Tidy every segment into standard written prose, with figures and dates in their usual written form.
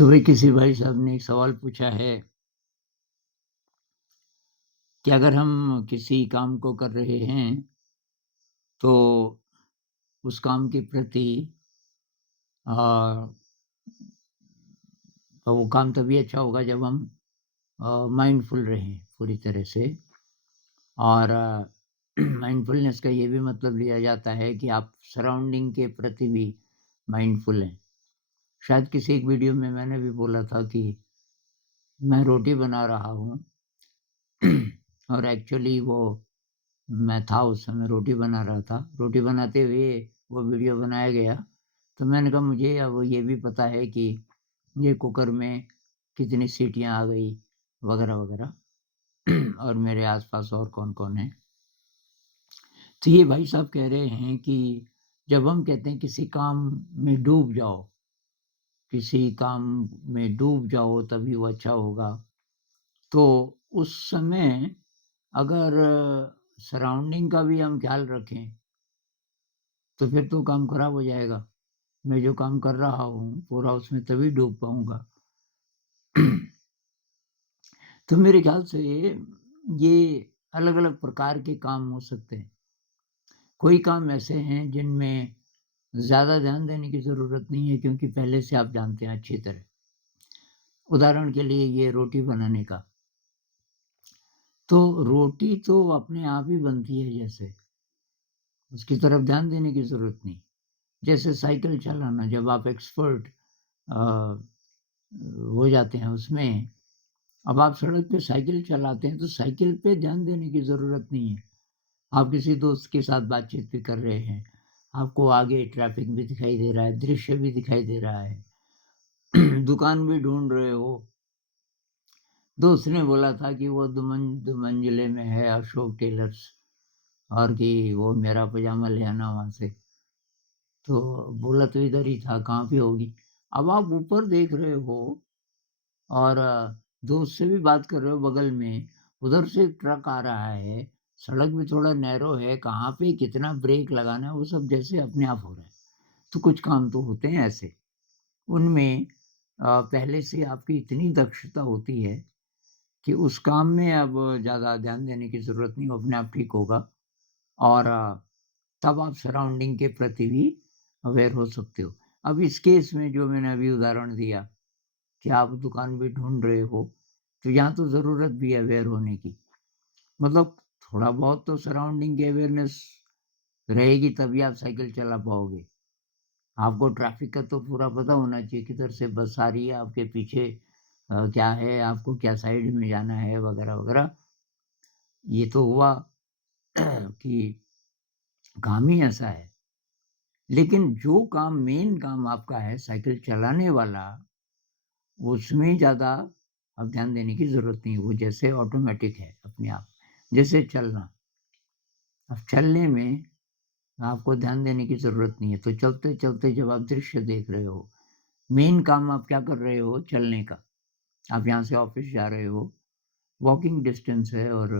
तो भाई किसी भाई साहब ने एक सवाल पूछा है कि अगर हम किसी काम को कर रहे हैं तो उस काम के प्रति अ, वो काम तभी अच्छा होगा जब हम माइंडफुल रहें पूरी तरह से और माइंडफुलनेस का ये भी मतलब लिया जाता है कि आप सराउंडिंग के प्रति भी माइंडफुल हैं। शायद किसी एक वीडियो में मैंने भी बोला था कि मैं रोटी बना रहा हूँ और एक्चुअली वो मैं था उस समय रोटी बना रहा था। रोटी बनाते हुए वो वीडियो बनाया गया, तो मैंने कहा मुझे अब ये भी पता है कि ये कुकर में कितनी सीटियाँ आ गई वगैरह-वगैरह और मेरे आस-पास और कौन-कौन है। तो ये भाई साहब कह रहे हैं कि जब हम कहते हैं किसी काम में डूब जाओ, किसी काम में डूब जाओ तभी वो अच्छा होगा। तो उस समय अगर सराउंडिंग का भी हम ख़्याल रखें, तो फिर तो काम खराब हो जाएगा। मैं जो काम कर रहा हूँ, पूरा उसमें तभी डूब पाऊँगा। तो मेरे ख़्याल से ये अलग-अलग प्रकार के काम हो सकते हैं। कोई काम ऐसे हैं जिनमें ज़्यादा ध्यान देने की ज़रूरत नहीं है क्योंकि पहले से आप जानते हैं अच्छी तरह। उदाहरण के लिए ये रोटी बनाने का, तो रोटी तो अपने आप ही बनती है जैसे, उसकी तरफ ध्यान देने की ज़रूरत नहीं। जैसे साइकिल चलाना जब आप एक्सपर्ट अ, हो जाते हैं उसमें, अब आप सड़क पे साइकिल चलाते हैं तो साइकिल पे ध्यान देने की ज़रूरत नहीं है। आप किसी दोस्त के साथ बातचीत भी कर रहे हैं, आपको आगे ट्रैफ़िक भी दिखाई दे रहा है, दृश्य भी दिखाई दे रहा है, दुकान भी ढूँढ रहे हो। दोस्त ने बोला था कि वो दुमंजिले में है अशोक टेलर्स और कि वो मेरा पजामा ले आना वहाँ से। तो बोला तो इधर ही था, कहाँ पे होगी? अब आप ऊपर देख रहे हो और दोस्त से भी बात कर रहे हो बगल में, उधर से एक ट्रक आ रहा है, सड़क भी थोड़ा नैरो है, कहाँ पे कितना ब्रेक लगाना है, वो सब जैसे अपने आप हो रहा है। तो कुछ काम तो होते हैं ऐसे, उनमें पहले से आपकी इतनी दक्षता होती है कि उस काम में अब ज़्यादा ध्यान देने की ज़रूरत नहीं, वो अपने आप ठीक होगा और तब आप सराउंडिंग के प्रति भी अवेयर हो सकते हो। अब इस केस में जो मैंने अभी उदाहरण दिया कि आप दुकान भी ढूँढ रहे हो, तो यहाँ तो ज़रूरत भी है अवेयर होने की। मतलब थोड़ा बहुत तो सराउंडिंग की अवेयरनेस रहेगी तभी आप साइकिल चला पाओगे। आपको ट्रैफ़िक का तो पूरा पता होना चाहिए, किधर से बस आ रही है, आपके पीछे क्या है, आपको क्या साइड में जाना है वगैरह-वगैरह। ये तो हुआ कि काम ही ऐसा है। लेकिन जो काम मेन काम आपका है साइकिल चलाने वाला, उसमें ज़्यादा अब ध्यान देने की ज़रूरत नहीं है, वो जैसे ऑटोमैटिक है अपने आप। जैसे चलना, अब चलने में आपको ध्यान देने की ज़रूरत नहीं है, तो चलते-चलते जब आप दृश्य देख रहे हो, मेन काम आप क्या कर रहे हो? चलने का। आप यहाँ से ऑफ़िस जा रहे हो, वॉकिंग डिस्टेंस है और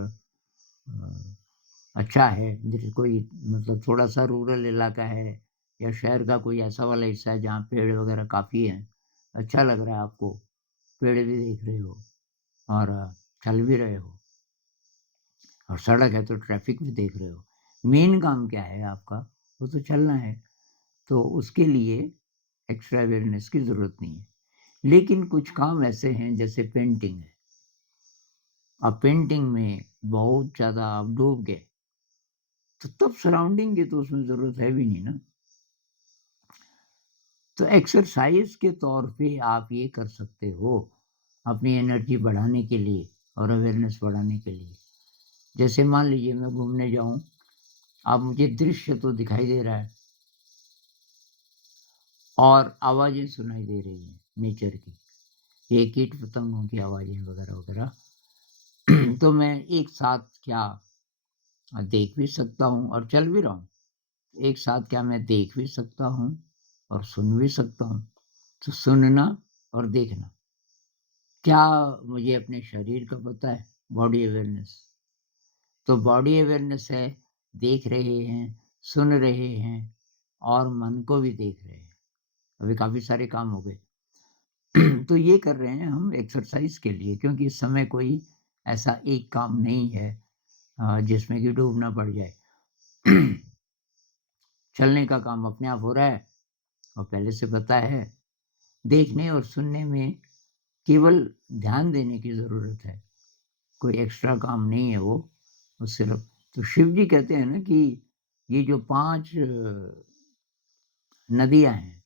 अच्छा है, जैसे कोई मतलब थोड़ा-सा रूरल इलाका है या शहर का कोई ऐसा वाला हिस्सा है जहाँ पेड़ वगैरह काफ़ी हैं, अच्छा लग रहा है आपको, पेड़ भी देख रहे हो और चल भी रहे हो और सड़क है तो ट्रैफ़िक भी देख रहे हो। मेन काम क्या है आपका? वो तो चलना है, तो उसके लिए एक्स्ट्रा अवेयरनेस की ज़रूरत नहीं है। लेकिन कुछ काम ऐसे हैं जैसे पेंटिंग है, अब पेंटिंग में बहुत ज़्यादा आप डूब गए, तो तब सराउंडिंग की तो उसमें ज़रूरत है भी नहीं ना। तो एक्सरसाइज़ के तौर पे आप ये कर सकते हो, अपनी एनर्जी बढ़ाने के लिए और अवेयरनेस बढ़ाने के लिए। जैसे मान लीजिए मैं घूमने जाऊँ, अब मुझे दृश्य तो दिखाई दे रहा है और आवाज़ें सुनाई दे रही हैं नेचर की, ये कीट-पतंगों की आवाज़ें वगैरह-वगैरह। तो मैं एक साथ क्या देख भी सकता हूँ और चल भी रहा हूँ। एक साथ क्या मैं देख भी सकता हूँ और सुन भी सकता हूँ। तो सुनना और देखना, क्या मुझे अपने शरीर का पता है? Body awareness. तो बॉडी अवेयरनेस है, देख रहे हैं, सुन रहे हैं और मन को भी देख रहे हैं। अभी काफ़ी सारे काम हो गए। तो ये कर रहे हैं हम एक्सरसाइज़ के लिए, क्योंकि इस समय कोई ऐसा एक काम नहीं है जिसमें कि डूबना पड़ जाए। चलने का काम अपने आप हो रहा है और पहले से पता है। देखने और सुनने में केवल ध्यान देने की ज़रूरत है। कोई एक्स्ट्रा काम नहीं है वो सिर्फ़। तो शिव जी कहते हैं ना कि ये जो 5 नदियाँ हैं,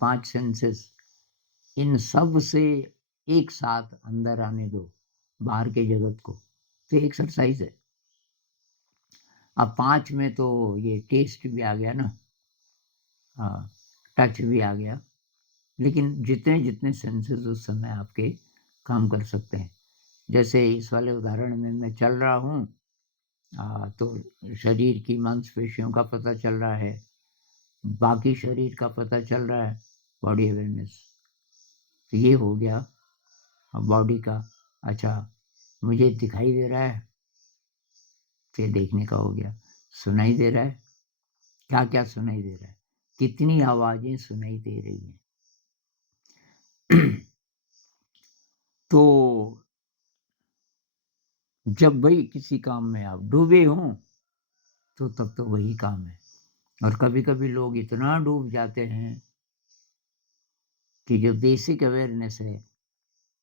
5 सेंसेस, इन सब से एक साथ अंदर आने दो, बाहर के जगत को। तो ये एक्सरसाइज़ है। अब 5 में तो ये टेस्ट भी आ गया ना, हाँ, टच भी आ गया। लेकिन जितने-जितने सेंसेस उस समय आपके काम कर सकते हैं। जैसे इस वाले उदाहरण में मैं चल रहा हूँ, तो शरीर की मांसपेशियों का पता चल रहा है, बाकी शरीर का पता चल रहा है, बॉडी अवेयरनेस। तो ये हो गया बॉडी का। अच्छा, मुझे दिखाई दे रहा है, तो ये देखने का हो गया। सुनाई दे रहा है, क्या-क्या सुनाई दे रहा है, कितनी आवाज़ें सुनाई दे रही हैं। तो जब भाई किसी काम में आप डूबे हों, तो तब तो वही काम है। और कभी-कभी लोग इतना डूब जाते हैं कि जो बेसिक अवेयरनेस है,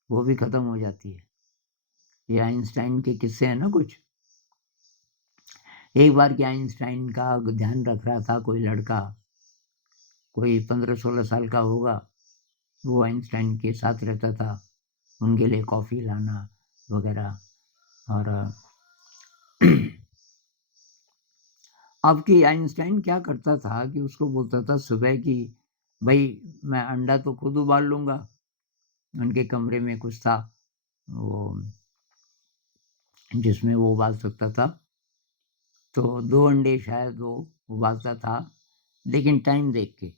वो भी खत्म हो जाती है। ये आइंस्टाइन के किस्से हैं ना कुछ। एक बार क्या, आइंस्टाइन का ध्यान रख रहा था कोई लड़का, कोई 15-16 साल का होगा। वो आइंस्टाइन के साथ रहता था, उनके लिए कॉफ़ी लाना वगैरह। और अब कि आइंस्टाइन क्या करता था कि उसको बोलता था सुबह कि भई मैं अंडा तो खुद उबाल लूँगा। उनके कमरे में कुछ था, वो जिसमें वो उबाल सकता था। तो 2 अंडे शायद वो उबालता था, लेकिन टाइम देख के।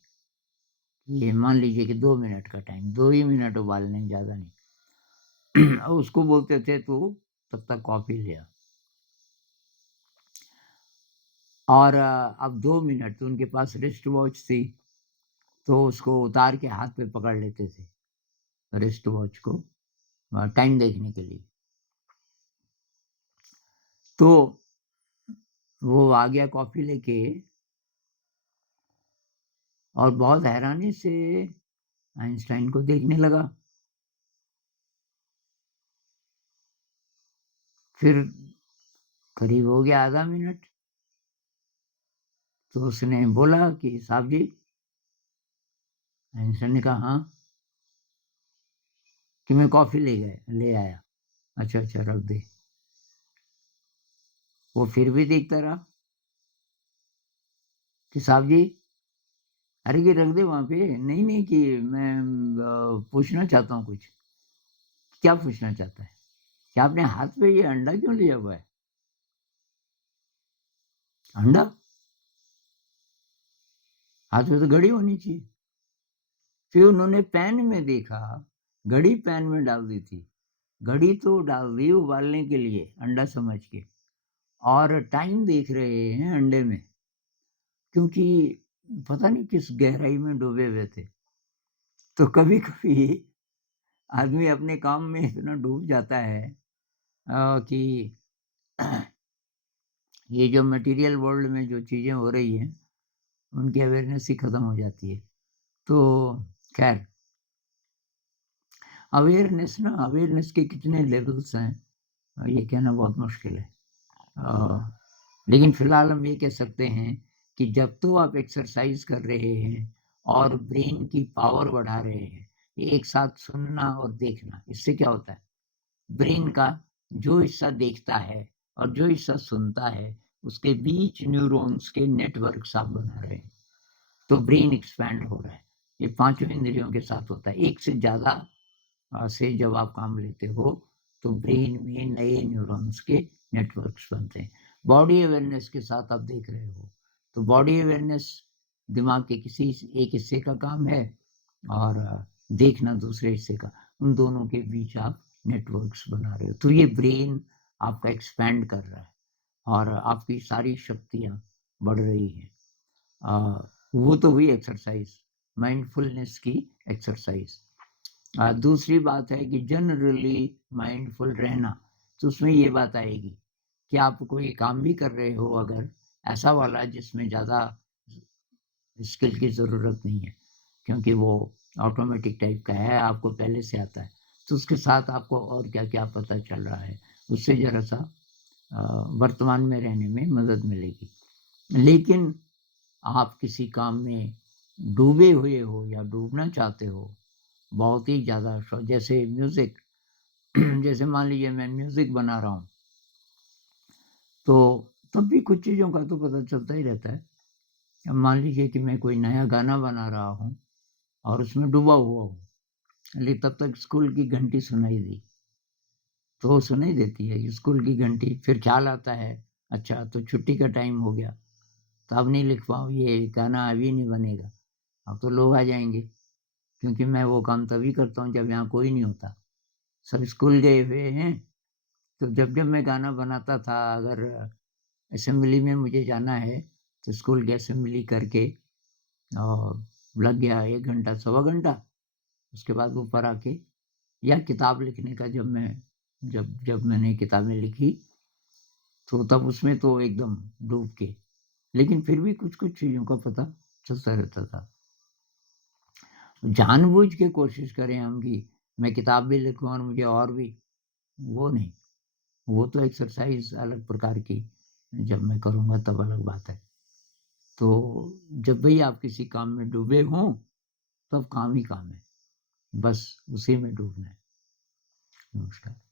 ये मान लीजिए कि 2 मिनट का टाइम, 2 ही मिनट उबालने हैं, ज़्यादा नहीं। और उसको बोलते थे तू तब तक कॉफ़ी ले आ। और अब 2 मिनट, तो उनके पास रिस्ट वॉच थी, तो उसको उतार के हाथ पे पकड़ लेते थे, रिस्ट वॉच को टाइम देखने के लिए। तो वो आ गया कॉफ़ी लेके और बहुत हैरानी से आइंस्टाइन को देखने लगा। फिर करीब हो गया आधा मिनट, तो उसने बोला कि साहब जी। आइंस्टाइन ने कहा हाँ, कि मैं कॉफ़ी ले आया। अच्छा, अच्छा रख दे। वो फिर भी देखता रहा कि साहब जी, अरे ये रख दे वहाँ पे। नहीं, नहीं, कि मैं पूछना चाहता हूँ कुछ। क्या पूछना चाहता है? कि आपने हाथ पे ये अंडा क्यों लिया हुआ है? अंडा? हाथ में तो घड़ी होनी चाहिए। फिर उन्होंने पैन में देखा, घड़ी पैन में डाल दी थी। घड़ी तो डाल दी उबालने के लिए, अंडा समझ के, और टाइम देख रहे हैं अंडे में, क्योंकि पता नहीं किस गहराई में डूबे हुए थे। तो कभी-कभी आदमी अपने काम में इतना डूब जाता है कि ये जो मटेरियल वर्ल्ड में जो चीज़ें हो रही हैं, उनकी अवेयरनेस ही खत्म हो जाती है। तो ख़ैर, अवेयरनेस के कितने लेवल्स हैं, ये कहना बहुत मुश्किल है। अ, लेकिन फ़िलहाल हम ये कह सकते हैं कि जब तो आप एक्सरसाइज़ कर रहे हैं और ब्रेन की पावर बढ़ा रहे हैं, एक साथ सुनना और देखना, इससे क्या होता है? ब्रेन का जो हिस्सा देखता है और जो हिस्सा सुनता है, उसके बीच न्यूरॉन्स के नेटवर्क्स आप बना रहे हैं। तो ब्रेन एक्सपैंड हो रहा है। ये पाँचों इंद्रियों के साथ होता है। एक से ज़्यादा से जब आप काम लेते हो, तो ब्रेन में नए न्यूरॉन्स के नेटवर्क्स बनते हैं। बॉडी अवेयरनेस के साथ आप देख रहे हो, तो बॉडी अवेयरनेस दिमाग के किसी एक हिस्से का काम है और देखना दूसरे हिस्से का। उन दोनों के बीच आप नेटवर्क्स बना रहे हो। तो ये ब्रेन आपका एक्सपैंड कर रहा है और आपकी सारी शक्तियाँ बढ़ रही हैं। वो तो हुई एक्सरसाइज़, माइंडफुलनेस की एक्सरसाइज़। दूसरी बात है कि जनरली माइंडफुल रहना, तो उसमें ये बात आएगी कि आप कोई काम भी कर रहे हो अगर, ऐसा वाला जिसमें ज़्यादा स्किल की ज़रूरत नहीं है, क्योंकि वो ऑटोमेटिक टाइप का है, आपको पहले से आता है। तो उसके साथ आपको और क्या-क्या पता चल रहा है, उससे ज़रा-सा वर्तमान में रहने में मदद मिलेगी। लेकिन आप किसी काम में डूबे हुए हो या डूबना चाहते हो, बहुत ही ज़्यादा जैसे म्यूज़िक जैसे मान लीजिए मैं म्यूज़िक बना रहा हूँ, तो तब भी कुछ चीज़ों का तो पता चलता ही रहता है। अब मान लीजिए कि मैं कोई नया गाना बना रहा हूँ और उसमें डूबा हुआ हूँ, लेकिन तब तक स्कूल की घंटी सुनाई दी, तो सुनाई देती है स्कूल की घंटी, फिर ख़्याल आता है, अच्छा तो छुट्टी का टाइम हो गया, तो अब नहीं लिख पाऊँ, ये गाना अभी नहीं बनेगा, अब तो लोग आ जाएँगे, क्योंकि मैं वो काम तभी करता हूँ जब यहाँ कोई नहीं होता, सब स्कूल गए हुए हैं। तो जब-जब मैं गाना बनाता था, अगर असेंबली में मुझे जाना है, तो स्कूल की असेंबली करके और लग गया 1 घंटा, सवा घंटा, उसके बाद ऊपर आके या किताब लिखने का जब जब मैंने किताबें लिखी, तो तब उसमें तो एकदम डूब के, लेकिन फिर भी कुछ-कुछ चीज़ों का पता चलता रहता था। जानबूझ के कोशिश करें हम कि मैं किताब भी लिखूँ और मुझे और भी, वो नहीं, वो तो एक्सरसाइज़ अलग प्रकार की, जब मैं करूँगा तब अलग बात है। तो जब भी आप किसी काम में डूबे हों, तब काम ही काम है, बस उसी में डूबना है। नमस्कार।